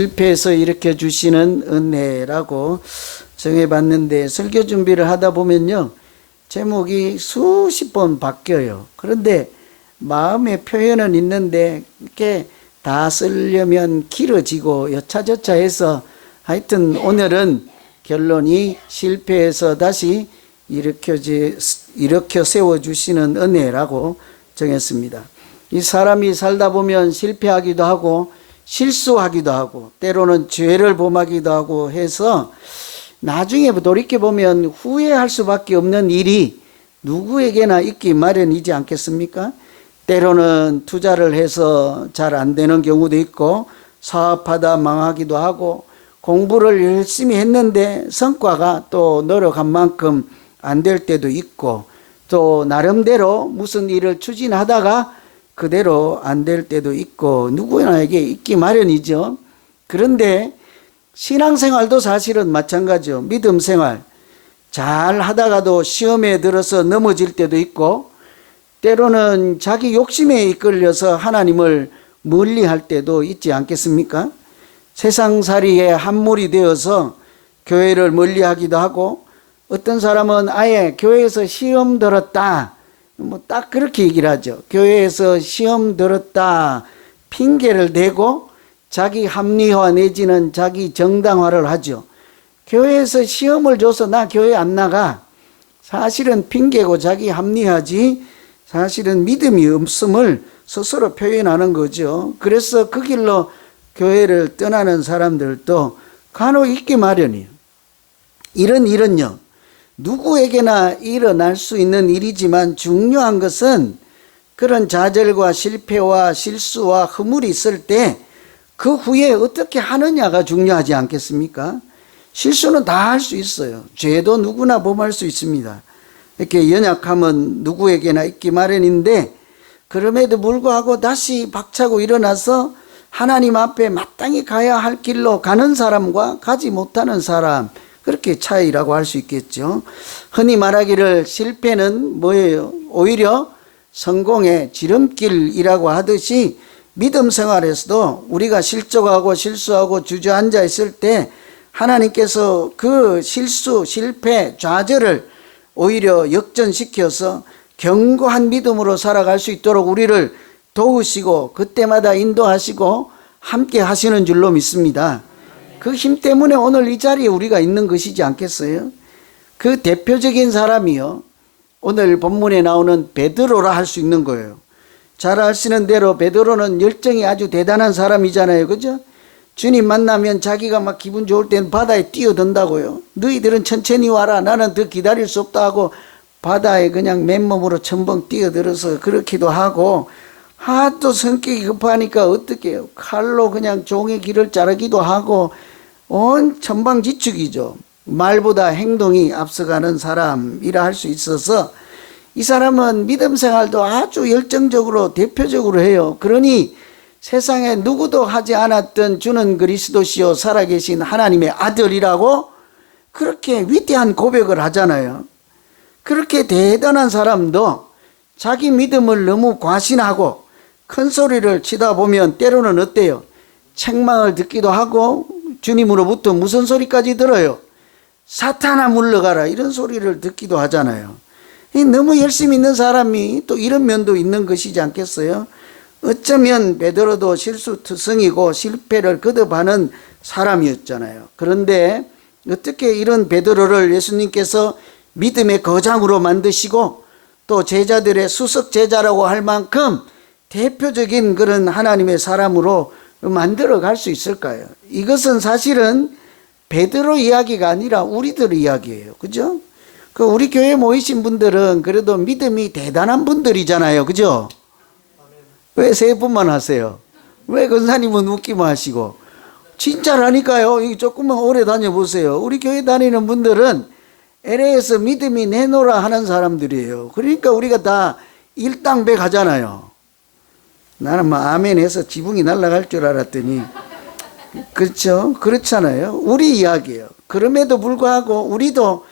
실패해서 일으켜 주시는 은혜라고 정해봤는데, 설교 준비를 하다 보면요, 제목이 수십 번 바뀌어요. 그런데 마음의 표현은 있는데 이렇게 다 쓰려면 길어지고 여차저차 해서, 하여튼 오늘은 결론이 실패해서 다시 일으켜 세워주시는 은혜라고 정했습니다. 이 사람이 살다 보면 실패하기도 하고 실수하기도 하고 때로는 죄를 범하기도 하고 해서 나중에 돌이켜보면 후회할 수밖에 없는 일이 누구에게나 있기 마련이지 않겠습니까? 때로는 투자를 해서 잘 안 되는 경우도 있고, 사업하다 망하기도 하고, 공부를 열심히 했는데 성과가 또 노력한 만큼 안 될 때도 있고, 또 나름대로 무슨 일을 추진하다가 그대로 안 될 때도 있고, 누구나에게 있기 마련이죠. 그런데 신앙생활도 사실은 마찬가지죠. 믿음생활 잘 하다가도 시험에 들어서 넘어질 때도 있고, 때로는 자기 욕심에 이끌려서 하나님을 멀리할 때도 있지 않겠습니까? 세상살이에 함몰이 되어서 교회를 멀리하기도 하고, 어떤 사람은 아예 교회에서 시험 들었다, 딱 그렇게 얘기를 하죠. 교회에서 시험 들었다 핑계를 대고 자기 합리화 내지는 자기 정당화를 하죠. 교회에서 시험을 줘서 나 교회 안 나가, 사실은 핑계고 자기 합리화지, 사실은 믿음이 없음을 스스로 표현하는 거죠. 그래서 그 길로 교회를 떠나는 사람들도 간혹 있기 마련이에요. 이런 일은요, 누구에게나 일어날 수 있는 일이지만 중요한 것은 그런 좌절과 실패와 실수와 허물이 있을 때 그 후에 어떻게 하느냐가 중요하지 않겠습니까? 실수는 다 할 수 있어요. 죄도 누구나 범할 수 있습니다. 이렇게 연약함은 누구에게나 있기 마련인데, 그럼에도 불구하고 다시 박차고 일어나서 하나님 앞에 마땅히 가야 할 길로 가는 사람과 가지 못하는 사람, 그렇게 차이라고 할 수 있겠죠. 흔히 말하기를 실패는 뭐예요? 오히려 성공의 지름길이라고 하듯이 믿음 생활에서도 우리가 실족하고 실수하고 주저앉아 있을 때 하나님께서 그 실수, 실패, 좌절을 오히려 역전시켜서 견고한 믿음으로 살아갈 수 있도록 우리를 도우시고 그때마다 인도하시고 함께 하시는 줄로 믿습니다. 그 힘 때문에 오늘 이 자리에 우리가 있는 것이지 않겠어요? 그 대표적인 사람이요, 오늘 본문에 나오는 베드로라 할 수 있는 거예요. 잘 아시는 대로 베드로는 열정이 아주 대단한 사람이잖아요. 그죠? 주님 만나면 자기가 막 기분 좋을 때는 바다에 뛰어든다고요. 너희들은 천천히 와라, 나는 더 기다릴 수 없다 하고 바다에 그냥 맨몸으로 첨벙 뛰어들어서 그렇기도 하고, 또 성격이 급하니까 어떻게 해요? 칼로 그냥 종의 길을 자르기도 하고, 온 천방지축이죠. 말보다 행동이 앞서가는 사람이라 할 수 있어서 이 사람은 믿음 생활도 아주 열정적으로 대표적으로 해요. 그러니 세상에 누구도 하지 않았던 주는 그리스도시요 살아계신 하나님의 아들이라고 그렇게 위대한 고백을 하잖아요. 그렇게 대단한 사람도 자기 믿음을 너무 과신하고 큰 소리를 치다 보면 때로는 어때요? 책망을 듣기도 하고, 주님으로부터 무슨 소리까지 들어요? 사탄아 물러가라, 이런 소리를 듣기도 하잖아요. 너무 열심히 있는 사람이 또 이런 면도 있는 것이지 않겠어요? 어쩌면 베드로도 실수투성이고 실패를 거듭하는 사람이었잖아요. 그런데 어떻게 이런 베드로를 예수님께서 믿음의 거장으로 만드시고 또 제자들의 수석 제자라고 할 만큼 대표적인 그런 하나님의 사람으로 만들어 갈 수 있을까요? 이것은 사실은 베드로 이야기가 아니라 우리들 이야기예요. 그죠? 우리 교회에 모이신 분들은 그래도 믿음이 대단한 분들이잖아요. 그죠? 왜 세 분만 하세요? 왜 권사님은 웃기만 하시고? 진짜라니까요. 조금만 오래 다녀보세요. 우리 교회 다니는 분들은 LA에서 믿음이 내놓으라 하는 사람들이에요. 그러니까 우리가 다 일당백 하잖아요. 나는 아멘 해서 지붕이 날아갈 줄 알았더니, 그렇죠? 그렇잖아요. 우리 이야기예요. 그럼에도 불구하고 우리도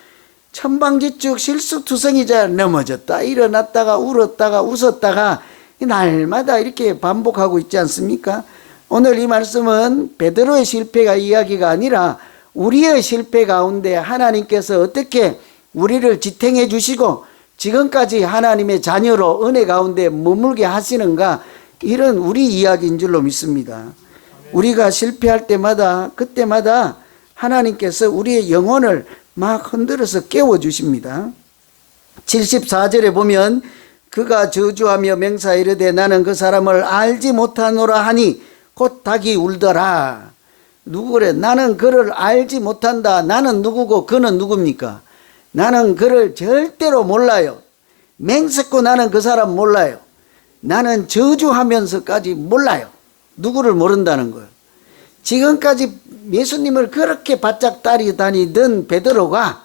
천방지축 실수투성이자 넘어졌다 일어났다가 울었다가 웃었다가 날마다 이렇게 반복하고 있지 않습니까? 오늘 이 말씀은 베드로의 실패가 이야기가 아니라 우리의 실패 가운데 하나님께서 어떻게 우리를 지탱해 주시고 지금까지 하나님의 자녀로 은혜 가운데 머물게 하시는가, 이런 우리 이야기인 줄로 믿습니다. 우리가 실패할 때마다 그때마다 하나님께서 우리의 영혼을 막 흔들어서 깨워주십니다. 74절에 보면 그가 저주하며 맹사 이르되 나는 그 사람을 알지 못하노라 하니 곧 닭이 울더라. 누구 그래? 나는 그를 알지 못한다. 나는 누구고 그는 누굽니까? 나는 그를 절대로 몰라요. 맹세코 나는 그 사람 몰라요. 나는 저주하면서까지 몰라요. 누구를 모른다는 거예요. 지금까지 예수님을 그렇게 바짝 따라다니던 베드로가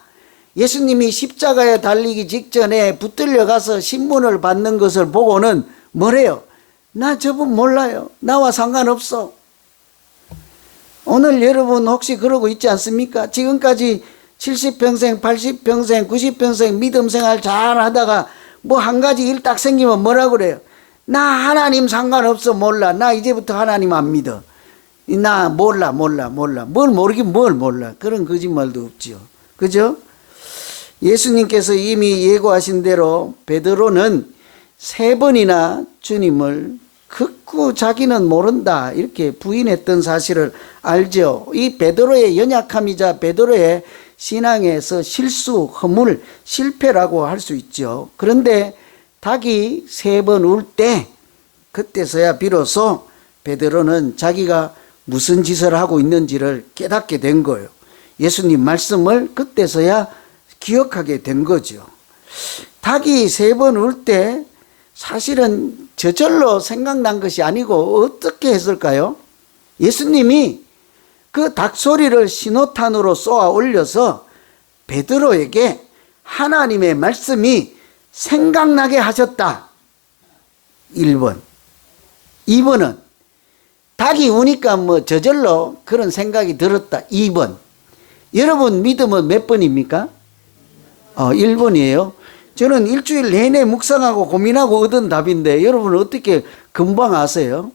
예수님이 십자가에 달리기 직전에 붙들려 가서 신문을 받는 것을 보고는 뭐래요? 나 저분 몰라요. 나와 상관없어. 오늘 여러분 혹시 그러고 있지 않습니까? 지금까지 70평생, 80평생, 90평생 믿음 생활 잘 하다가 뭐 한 가지 일 딱 생기면 뭐라 그래요? 나 하나님 상관없어. 몰라. 나 이제부터 하나님 안 믿어. 나 몰라. 뭘 모르긴 뭘 몰라. 그런 거짓말도 없지요. 그죠? 예수님께서 이미 예고하신 대로 베드로는 3번이나 주님을 극구 자기는 모른다 이렇게 부인했던 사실을 알죠. 이 베드로의 연약함이자 베드로의 신앙에서 실수, 허물, 실패라고 할 수 있죠. 그런데 닭이 3번 울 때 그때서야 비로소 베드로는 자기가 무슨 짓을 하고 있는지를 깨닫게 된 거예요. 예수님 말씀을 그때서야 기억하게 된 거죠. 닭이 3번 울 때 사실은 저절로 생각난 것이 아니고 어떻게 했을까요? 예수님이 그 닭 소리를 신호탄으로 쏘아 올려서 베드로에게 하나님의 말씀이 생각나게 하셨다. 1번. 2번은 닭이 우니까 뭐 저절로 그런 생각이 들었다. 2번. 여러분 믿음은 몇 번입니까? 1번이에요. 저는 일주일 내내 묵상하고 고민하고 얻은 답인데 여러분은 어떻게 금방 아세요?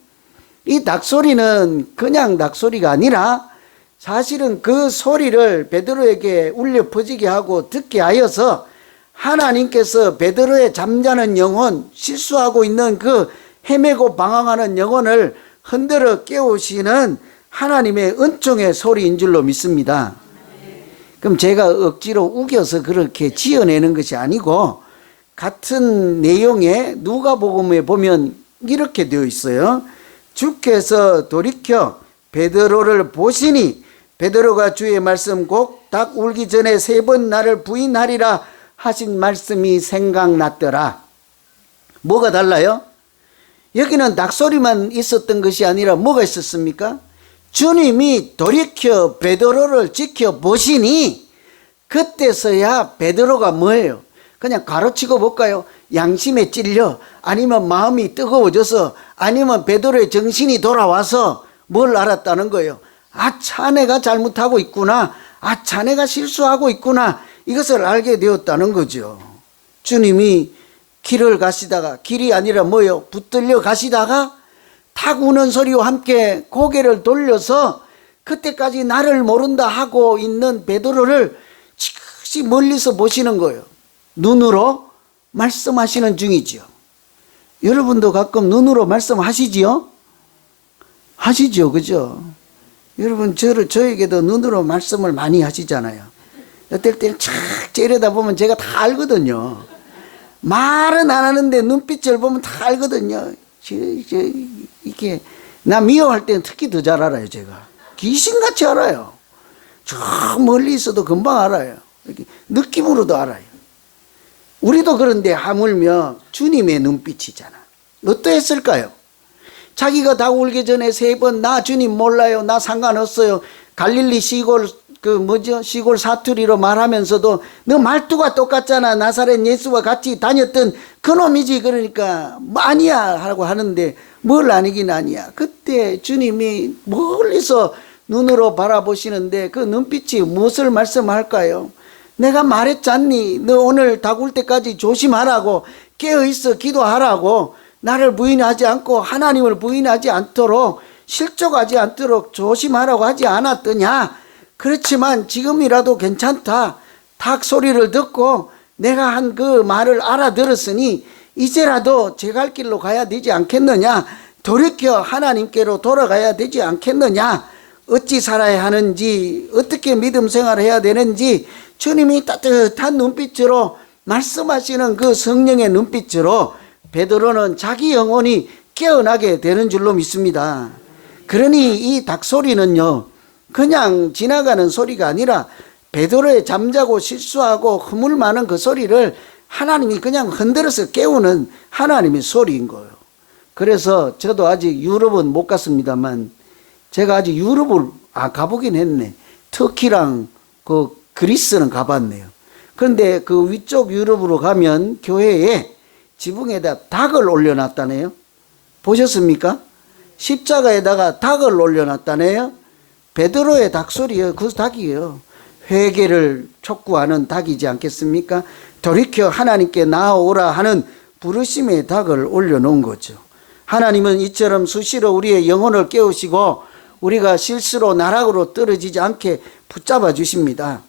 이 닭소리는 그냥 닭소리가 아니라 사실은 그 소리를 베드로에게 울려 퍼지게 하고 듣게 하여서 하나님께서 베드로의 잠자는 영혼, 실수하고 있는 그 헤매고 방황하는 영혼을 흔들어 깨우시는 하나님의 은총의 소리인 줄로 믿습니다. 그럼 제가 억지로 우겨서 그렇게 지어내는 것이 아니고 같은 내용의 누가복음에 보면 이렇게 되어 있어요. 주께서 돌이켜 베드로를 보시니 베드로가 주의 말씀 곧 닭 울기 전에 3번 나를 부인하리라 하신 말씀이 생각났더라. 뭐가 달라요? 여기는 닭소리만 있었던 것이 아니라 뭐가 있었습니까? 주님이 돌이켜 베드로를 지켜보시니 그때서야 베드로가 뭐예요? 그냥 가로치고 볼까요? 양심에 찔려? 아니면 마음이 뜨거워져서? 아니면 베드로의 정신이 돌아와서 뭘 알았다는 거예요? 아, 자네가 잘못하고 있구나. 아, 자네가 실수하고 있구나. 이것을 알게 되었다는 거죠. 주님이 길을 가시다가, 길이 아니라 뭐예요? 붙들려 가시다가 닭 우는 소리와 함께 고개를 돌려서 그때까지 나를 모른다 하고 있는 베드로를 즉시 멀리서 보시는 거예요. 눈으로 말씀하시는 중이지요. 여러분도 가끔 눈으로 말씀하시지요? 하시죠, 그죠? 여러분 저에게도 눈으로 말씀을 많이 하시잖아요. 어떨 때는 착 째려다 보면 제가 다 알거든요. 말은 안 하는데 눈빛을 보면 다 알거든요. 이렇게 나 미워할 때는 특히 더 잘 알아요. 제가 귀신같이 알아요. 저 멀리 있어도 금방 알아요. 이렇게 느낌으로도 알아요. 우리도 그런데 하물며 주님의 눈빛이잖아. 어떠했을까요? 자기가 다 울기 전에 3번 나 주님 몰라요. 나 상관없어요. 갈릴리 시골 시골 사투리로 말하면서도 너 말투가 똑같잖아. 나사렛 예수와 같이 다녔던 그놈이지. 그러니까 뭐 아니야 하고 하는데 뭘 아니긴 아니야. 그때 주님이 멀리서 눈으로 바라보시는데 그 눈빛이 무엇을 말씀할까요? 내가 말했잖니. 너 오늘 닭 울 때까지 조심하라고, 깨어있어 기도하라고, 나를 부인하지 않고 하나님을 부인하지 않도록 실족하지 않도록 조심하라고 하지 않았더냐? 그렇지만 지금이라도 괜찮다. 닭 소리를 듣고 내가 한 그 말을 알아들었으니 이제라도 제 갈 길로 가야 되지 않겠느냐? 돌이켜 하나님께로 돌아가야 되지 않겠느냐? 어찌 살아야 하는지, 어떻게 믿음 생활을 해야 되는지 주님이 따뜻한 눈빛으로 말씀하시는 그 성령의 눈빛으로 베드로는 자기 영혼이 깨어나게 되는 줄로 믿습니다. 그러니 이 닭소리는요, 그냥 지나가는 소리가 아니라 베드로의 잠자고 실수하고 허물 많은 그 소리를 하나님이 그냥 흔들어서 깨우는 하나님의 소리인 거예요. 그래서 저도 아직 유럽은 못 갔습니다만 제가 아직 유럽을 가보긴 했네. 터키랑 그 그리스는 가봤네요. 그런데 그 위쪽 유럽으로 가면 교회에 지붕에다 닭을 올려놨다네요. 보셨습니까? 십자가에다가 닭을 올려놨다네요. 베드로의 닭소리예요. 그 닭이에요. 회개를 촉구하는 닭이지 않겠습니까? 돌이켜 하나님께 나아오라 하는 부르심의 닭을 올려놓은 거죠. 하나님은 이처럼 수시로 우리의 영혼을 깨우시고 우리가 실수로 나락으로 떨어지지 않게 붙잡아 주십니다.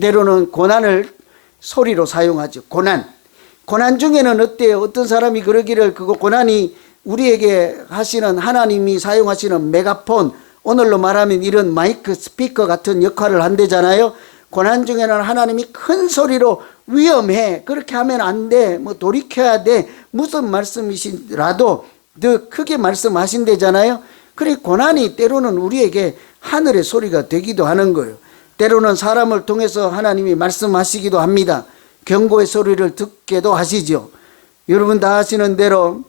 때로는 고난을 소리로 사용하죠. 고난 중에는 어때요? 어떤 사람이 그러기를 그거 고난이 우리에게 하시는 하나님이 사용하시는 메가폰, 오늘로 말하면 이런 마이크 스피커 같은 역할을 한대잖아요. 고난 중에는 하나님이 큰 소리로 위험해, 그렇게 하면 안 돼, 뭐 돌이켜야 돼, 무슨 말씀이시라도 더 크게 말씀하신대잖아요. 그래 고난이 때로는 우리에게 하늘의 소리가 되기도 하는 거예요. 때로는 사람을 통해서 하나님이 말씀하시기도 합니다. 경고의 소리를 듣게도 하시죠. 여러분 다 아시는 대로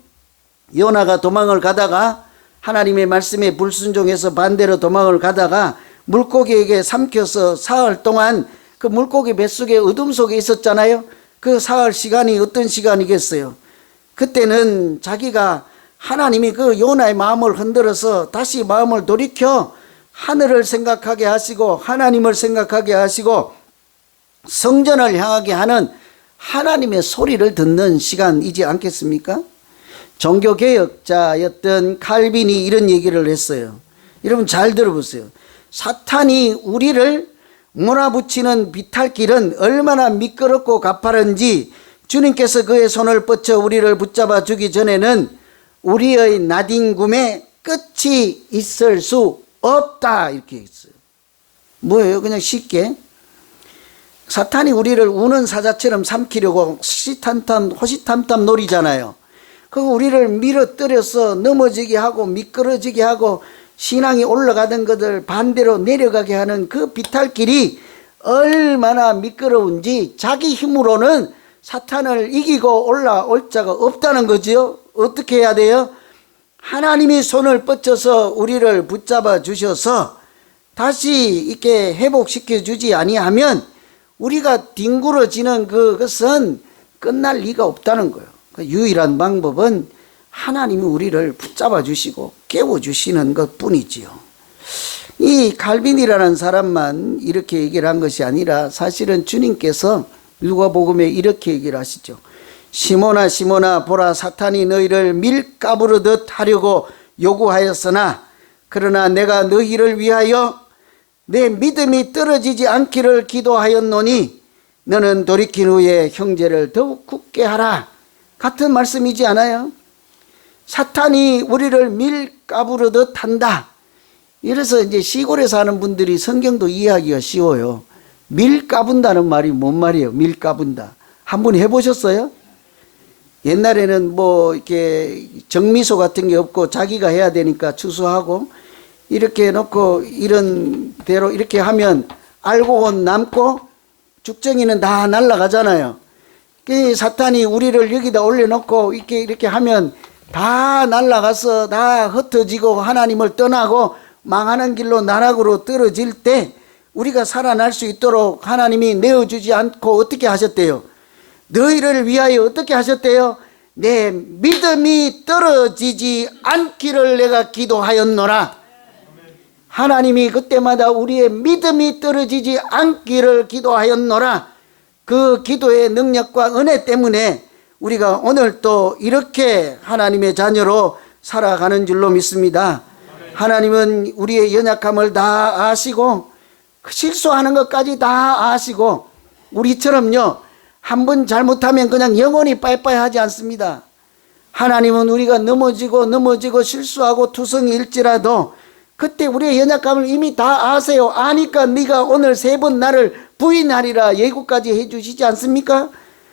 요나가 도망을 가다가 하나님의 말씀에 불순종해서 반대로 도망을 가다가 물고기에게 삼켜서 사흘 동안 그 물고기 뱃속에 어둠 속에 있었잖아요. 그 사흘 시간이 어떤 시간이겠어요? 그때는 자기가 하나님이 그 요나의 마음을 흔들어서 다시 마음을 돌이켜 하늘을 생각하게 하시고 하나님을 생각하게 하시고 성전을 향하게 하는 하나님의 소리를 듣는 시간이지 않겠습니까? 종교개혁자였던 칼빈이 이런 얘기를 했어요. 여러분 잘 들어보세요. 사탄이 우리를 몰아붙이는 비탈길은 얼마나 미끄럽고 가파른지 주님께서 그의 손을 뻗쳐 우리를 붙잡아 주기 전에는 우리의 나뒹굼에 끝이 있을 수 없다, 이렇게 했어요. 뭐예요? 그냥 쉽게 사탄이 우리를 우는 사자처럼 삼키려고 호시탐탐 노리잖아요. 그 우리를 밀어뜨려서 넘어지게 하고 미끄러지게 하고 신앙이 올라가던 것을 반대로 내려가게 하는 그 비탈길이 얼마나 미끄러운지 자기 힘으로는 사탄을 이기고 올라올 자가 없다는 거지요. 어떻게 해야 돼요? 하나님이 손을 뻗쳐서 우리를 붙잡아 주셔서 다시 이렇게 회복시켜 주지 아니하면 우리가 뒹굴어지는 그것은 끝날 리가 없다는 거예요. 그 유일한 방법은 하나님이 우리를 붙잡아 주시고 깨워 주시는 것 뿐이지요. 이 칼빈이라는 사람만 이렇게 얘기를 한 것이 아니라 사실은 주님께서 누가복음에 이렇게 얘기를 하시죠. 시몬아 시몬아 보라 사탄이 너희를 밀가부르듯 하려고 요구하였으나 그러나 내가 너희를 위하여 내 믿음이 떨어지지 않기를 기도하였노니 너는 돌이킨 후에 형제를 더욱 굳게 하라. 같은 말씀이지 않아요? 사탄이 우리를 밀가부르듯 한다. 이래서 이제 시골에 사는 분들이 성경도 이해하기가 쉬워요. 밀가분다는 말이 뭔 말이에요? 밀가분다. 한번 해보셨어요? 옛날에는 뭐 이렇게 정미소 같은 게 없고 자기가 해야 되니까 추수하고 이렇게 해놓고 이런 대로 이렇게 하면 알곡은 남고 죽정이는 다 날아가잖아요. 그 사탄이 우리를 여기다 올려놓고 이렇게 하면 다 날아가서 다 흩어지고 하나님을 떠나고 망하는 길로 나락으로 떨어질 때 우리가 살아날 수 있도록 하나님이 내어주지 않고 어떻게 하셨대요? 너희를 위하여 어떻게 하셨대요? 내 믿음이 떨어지지 않기를 내가 기도하였노라. 하나님이 그때마다 우리의 믿음이 떨어지지 않기를 기도하였노라. 그 기도의 능력과 은혜 때문에 우리가 오늘 또 이렇게 하나님의 자녀로 살아가는 줄로 믿습니다. 하나님은 우리의 연약함을 다 아시고 실수하는 것까지 다 아시고 우리처럼요 한 번 잘못하면 그냥 영원히 빠이빠이 하지 않습니다. 하나님은 우리가 넘어지고 실수하고 투성일지라도 그때 우리의 연약함을 이미 다 아세요. 아니까 네가 오늘 3번 나를 부인하리라 예고까지 해주시지 않습니까?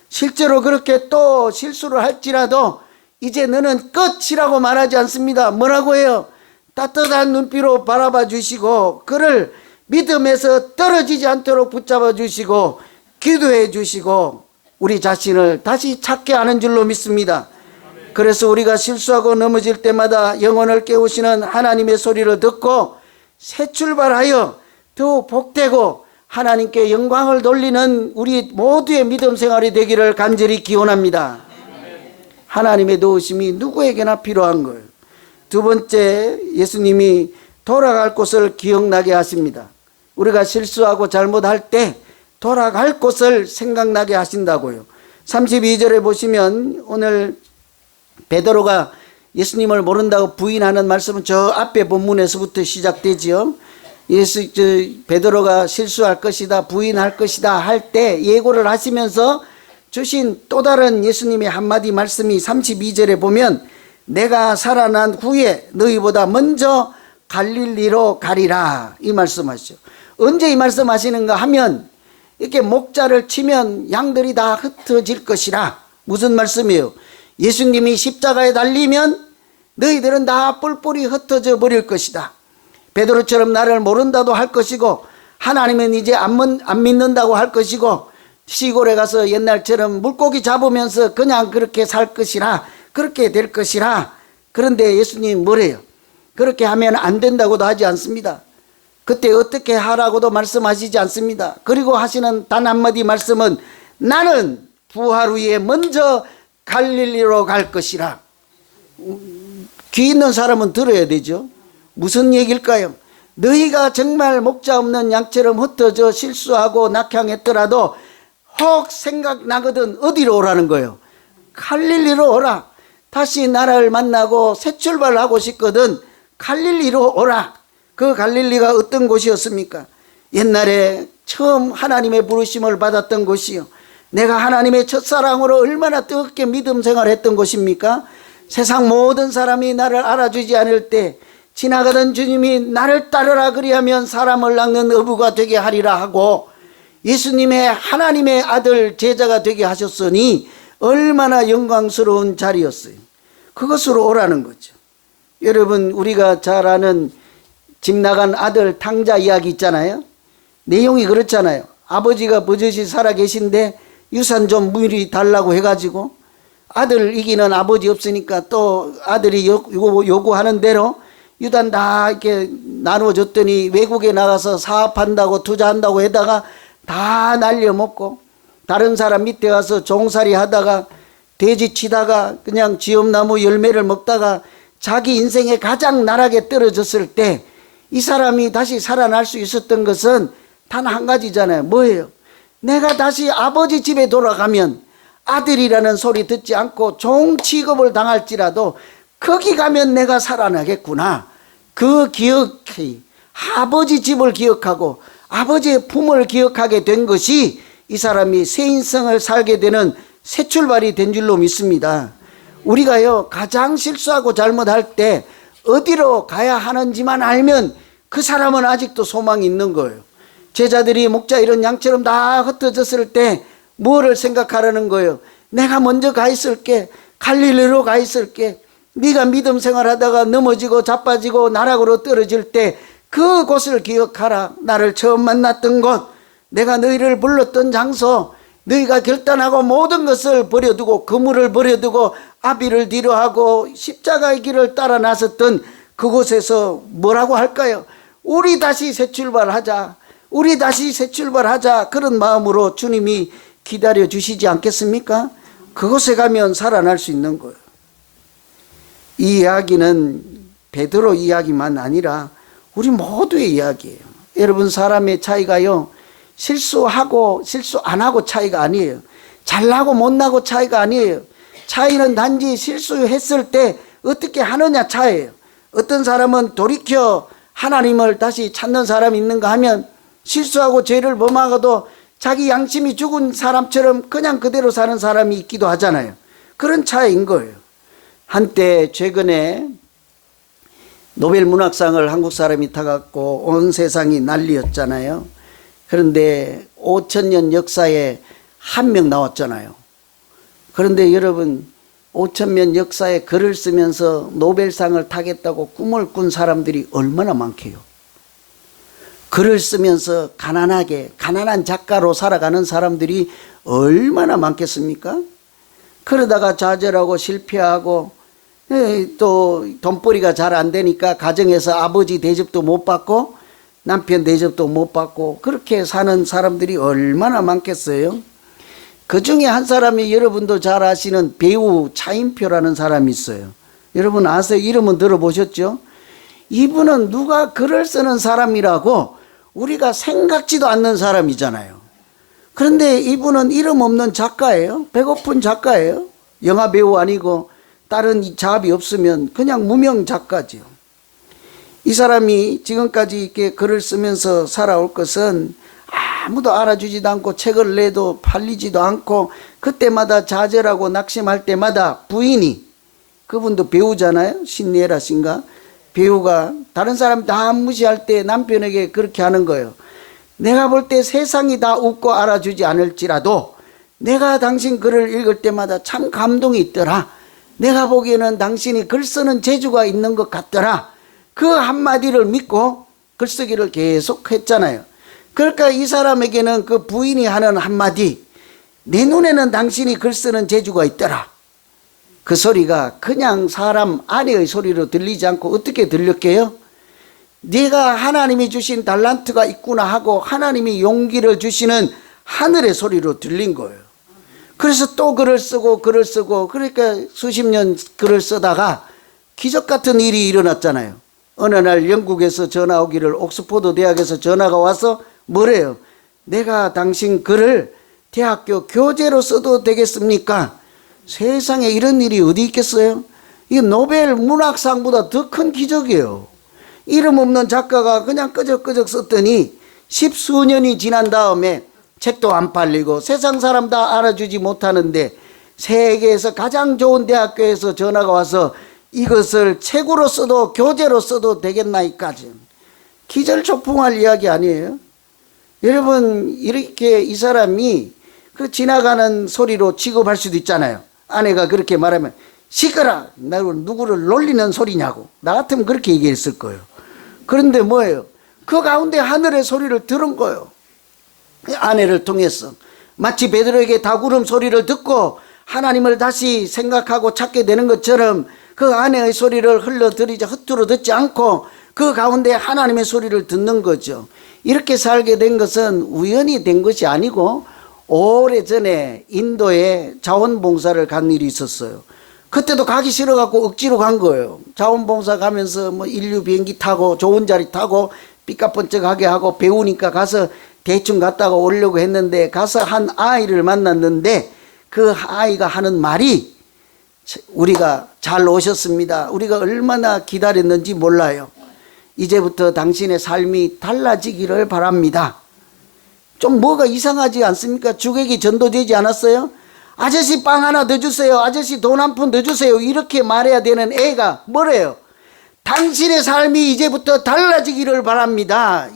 실제로 그렇게 또 실수를 할지라도 이제 너는 끝이라고 말하지 않습니다. 뭐라고 해요? 따뜻한 눈빛으로 바라봐 주시고 그를 믿음에서 떨어지지 않도록 붙잡아 주시고 기도해 주시고 우리 자신을 다시 찾게 하는 줄로 믿습니다. 그래서 우리가 실수하고 넘어질 때마다 영혼을 깨우시는 하나님의 소리를 듣고 새 출발하여 더 복되고 하나님께 영광을 돌리는 우리 모두의 믿음 생활이 되기를 간절히 기원합니다. 하나님의 도우심이 누구에게나 필요한 거예요. 두 번째, 예수님이 돌아갈 곳을 기억나게 하십니다. 우리가 실수하고 잘못할 때 돌아갈 곳을 생각나게 하신다고요. 32절에 보시면 오늘 베드로가 예수님을 모른다고 부인하는 말씀은 저 앞에 본문에서부터 시작되지요. 베드로가 실수할 것이다, 부인할 것이다 할 때 예고를 하시면서 주신 또 다른 예수님의 한마디 말씀이 32절에 보면 내가 살아난 후에 너희보다 먼저 갈릴리로 가리라 이 말씀하시죠. 언제 이 말씀하시는가 하면 이렇게 목자를 치면 양들이 다 흩어질 것이라. 무슨 말씀이에요? 예수님이 십자가에 달리면 너희들은 다 뿔뿔이 흩어져 버릴 것이다. 베드로처럼 나를 모른다도 할 것이고 하나님은 이제 안 믿는다고 할 것이고 시골에 가서 옛날처럼 물고기 잡으면서 그냥 그렇게 살 것이라, 그렇게 될 것이라. 그런데 예수님 뭐래요? 그렇게 하면 안 된다고도 하지 않습니다. 그때 어떻게 하라고도 말씀하시지 않습니다. 그리고 하시는 단 한마디 말씀은 나는 부활 후에 먼저 갈릴리로 갈 것이라. 귀 있는 사람은 들어야 되죠. 무슨 얘기일까요? 너희가 정말 목자 없는 양처럼 흩어져 실수하고 낙향했더라도 혹 생각나거든 어디로 오라는 거예요? 갈릴리로 오라. 다시 나라를 만나고 새 출발하고 싶거든 갈릴리로 오라. 그 갈릴리가 어떤 곳이었습니까? 옛날에 처음 하나님의 부르심을 받았던 곳이요. 내가 하나님의 첫사랑으로 얼마나 뜨겁게 믿음 생활했던 곳입니까? 세상 모든 사람이 나를 알아주지 않을 때 지나가던 주님이 나를 따르라 그리하면 사람을 낚는 어부가 되게 하리라 하고 예수님의 하나님의 아들 제자가 되게 하셨으니 얼마나 영광스러운 자리였어요. 그것으로 오라는 거죠. 여러분, 우리가 잘 아는 집 나간 아들 탕자 이야기 있잖아요. 내용이 그렇잖아요. 아버지가 버젓이 살아 계신데 유산 좀 미리 달라고 해가지고 아들 이기는 아버지 없으니까 또 아들이 요구하는 대로 유단 다 이렇게 나눠줬더니 외국에 나가서 사업한다고 투자한다고 해다가 다 날려먹고 다른 사람 밑에 가서 종살이 하다가 돼지 치다가 그냥 지엄나무 열매를 먹다가 자기 인생에 가장 나락에 떨어졌을 때 이 사람이 다시 살아날 수 있었던 것은 단 한 가지잖아요. 뭐예요? 내가 다시 아버지 집에 돌아가면 아들이라는 소리 듣지 않고 종 취급을 당할지라도 거기 가면 내가 살아나겠구나. 그 기억이 아버지 집을 기억하고 아버지의 품을 기억하게 된 것이 이 사람이 새 인생을 살게 되는 새 출발이 된 줄로 믿습니다. 우리가요 가장 실수하고 잘못할 때 어디로 가야 하는지만 알면 그 사람은 아직도 소망이 있는 거예요. 제자들이 목자 이런 양처럼 다 흩어졌을 때 뭐를 생각하라는 거예요? 내가 먼저 가 있을게. 갈릴리로 가 있을게. 네가 믿음 생활하다가 넘어지고 자빠지고 나락으로 떨어질 때 그곳을 기억하라. 나를 처음 만났던 곳, 내가 너희를 불렀던 장소, 너희가 결단하고 모든 것을 버려두고 그물을 버려두고 아비를 뒤로하고 십자가의 길을 따라 나섰던 그곳에서 뭐라고 할까요? 우리 다시 새 출발하자. 우리 다시 새 출발하자. 그런 마음으로 주님이 기다려 주시지 않겠습니까? 그곳에 가면 살아날 수 있는 거예요. 이 이야기는 베드로 이야기만 아니라 우리 모두의 이야기예요. 여러분, 사람의 차이가요 실수하고 실수 안 하고 차이가 아니에요. 잘나고 못나고 차이가 아니에요. 차이는 단지 실수했을 때 어떻게 하느냐 차이예요. 어떤 사람은 돌이켜 하나님을 다시 찾는 사람이 있는가 하면 실수하고 죄를 범하고도 자기 양심이 죽은 사람처럼 그냥 그대로 사는 사람이 있기도 하잖아요. 그런 차이인 거예요. 한때 최근에 노벨 문학상을 한국 사람이 타갖고 온 세상이 난리였잖아요. 그런데 5,000년 역사에 한 명 나왔잖아요. 그런데 여러분 5,000년 역사에 글을 쓰면서 노벨상을 타겠다고 꿈을 꾼 사람들이 얼마나 많게요. 글을 쓰면서 가난한 작가로 살아가는 사람들이 얼마나 많겠습니까? 그러다가 좌절하고 실패하고 또 돈벌이가 잘 안 되니까 가정에서 아버지 대접도 못 받고 남편 대접도 못 받고 그렇게 사는 사람들이 얼마나 많겠어요? 그 중에 한 사람이 여러분도 잘 아시는 배우 차인표라는 사람이 있어요. 여러분 아세요? 이름은 들어보셨죠? 이분은 누가 글을 쓰는 사람이라고 우리가 생각지도 않는 사람이잖아요. 그런데 이분은 이름 없는 작가예요. 배고픈 작가예요. 영화 배우 아니고 다른 잡이 없으면 그냥 무명 작가지요. 이 사람이 지금까지 이렇게 글을 쓰면서 살아올 것은 아무도 알아주지도 않고 책을 내도 팔리지도 않고 그때마다 좌절하고 낙심할 때마다 부인이, 그분도 배우잖아요. 신예라 씨인가? 배우가 다른 사람 다 무시할 때 남편에게 그렇게 하는 거예요. 내가 볼 때 세상이 다 웃고 알아주지 않을지라도 내가 당신 글을 읽을 때마다 참 감동이 있더라. 내가 보기에는 당신이 글 쓰는 재주가 있는 것 같더라. 그 한마디를 믿고 글쓰기를 계속 했잖아요. 그러니까 이 사람에게는 그 부인이 하는 한마디, 내 눈에는 당신이 글 쓰는 재주가 있더라. 그 소리가 그냥 사람 아내의 소리로 들리지 않고 어떻게 들렸게요? 네가 하나님이 주신 달란트가 있구나 하고 하나님이 용기를 주시는 하늘의 소리로 들린 거예요. 그래서 또 글을 쓰고 그러니까 수십 년 글을 쓰다가 기적 같은 일이 일어났잖아요. 어느 날 영국에서 전화 오기를, 옥스퍼드 대학에서 전화가 와서 뭐래요? 내가 당신 글을 대학교 교재로 써도 되겠습니까? 세상에 이런 일이 어디 있겠어요? 이게 노벨 문학상보다 더 큰 기적이에요. 이름 없는 작가가 그냥 끄적끄적 썼더니 십수년이 지난 다음에 책도 안 팔리고 세상 사람 다 알아주지 못하는데 세계에서 가장 좋은 대학교에서 전화가 와서 이것을 책으로 써도 교재로 써도 되겠나이까지. 기절초풍할 이야기 아니에요? 여러분, 이렇게 이 사람이 그 지나가는 소리로 취급할 수도 있잖아요. 아내가 그렇게 말하면 시끄러, 누구를 놀리는 소리냐고. 나 같으면 그렇게 얘기했을 거예요. 그런데 뭐예요? 그 가운데 하늘의 소리를 들은 거예요. 아내를 통해서 마치 베드로에게 다구름 소리를 듣고 하나님을 다시 생각하고 찾게 되는 것처럼 그 아내의 소리를 흩트러 듣지 않고 그 가운데 하나님의 소리를 듣는 거죠. 이렇게 살게 된 것은 우연히 된 것이 아니고 오래전에 인도에 자원봉사를 간 일이 있었어요. 그때도 가기 싫어갖고 억지로 간 거예요. 자원봉사 가면서 뭐 인류 비행기 타고 좋은 자리 타고 삐까뻔쩍하게 하고 배우니까 가서 대충 갔다가 오려고 했는데 가서 한 아이를 만났는데 그 아이가 하는 말이 우리가 잘 오셨습니다. 우리가 얼마나 기다렸는지 몰라요. 이제부터 당신의 삶이 달라지기를 바랍니다. 좀 뭐가 이상하지 않습니까? 주객이 전도되지 않았어요? 아저씨 빵 하나 더 주세요. 아저씨 돈 한 푼 더 주세요. 이렇게 말해야 되는 애가 뭐래요? 당신의 삶이 이제부터 달라지기를 바랍니다.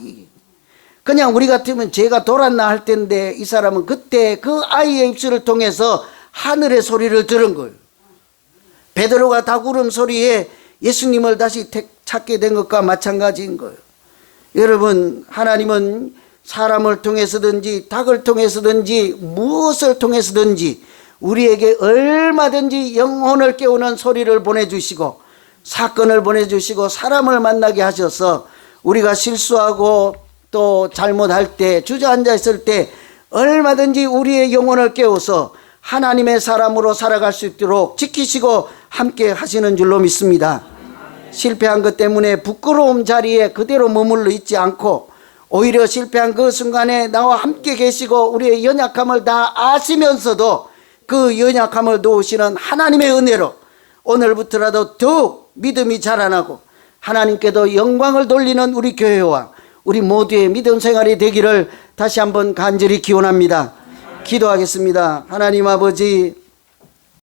그냥 우리 같으면 죄가 돌았나 할 텐데 이 사람은 그때 그 아이의 입술을 통해서 하늘의 소리를 들은 거예요. 베드로가 다구름 소리에 예수님을 다시 찾게 된 것과 마찬가지인 거예요. 여러분, 하나님은 사람을 통해서든지 닭을 통해서든지 무엇을 통해서든지 우리에게 얼마든지 영혼을 깨우는 소리를 보내주시고 사건을 보내주시고 사람을 만나게 하셔서 우리가 실수하고 또 잘못할 때 주저앉아 있을 때 얼마든지 우리의 영혼을 깨워서 하나님의 사람으로 살아갈 수 있도록 지키시고 함께 하시는 줄로 믿습니다. 실패한 것 때문에 부끄러움 자리에 그대로 머물러 있지 않고 오히려 실패한 그 순간에 나와 함께 계시고 우리의 연약함을 다 아시면서도 그 연약함을 도우시는 하나님의 은혜로 오늘부터라도 더욱 믿음이 자라나고 하나님께도 영광을 돌리는 우리 교회와 우리 모두의 믿음 생활이 되기를 다시 한번 간절히 기원합니다. 기도하겠습니다. 하나님 아버지,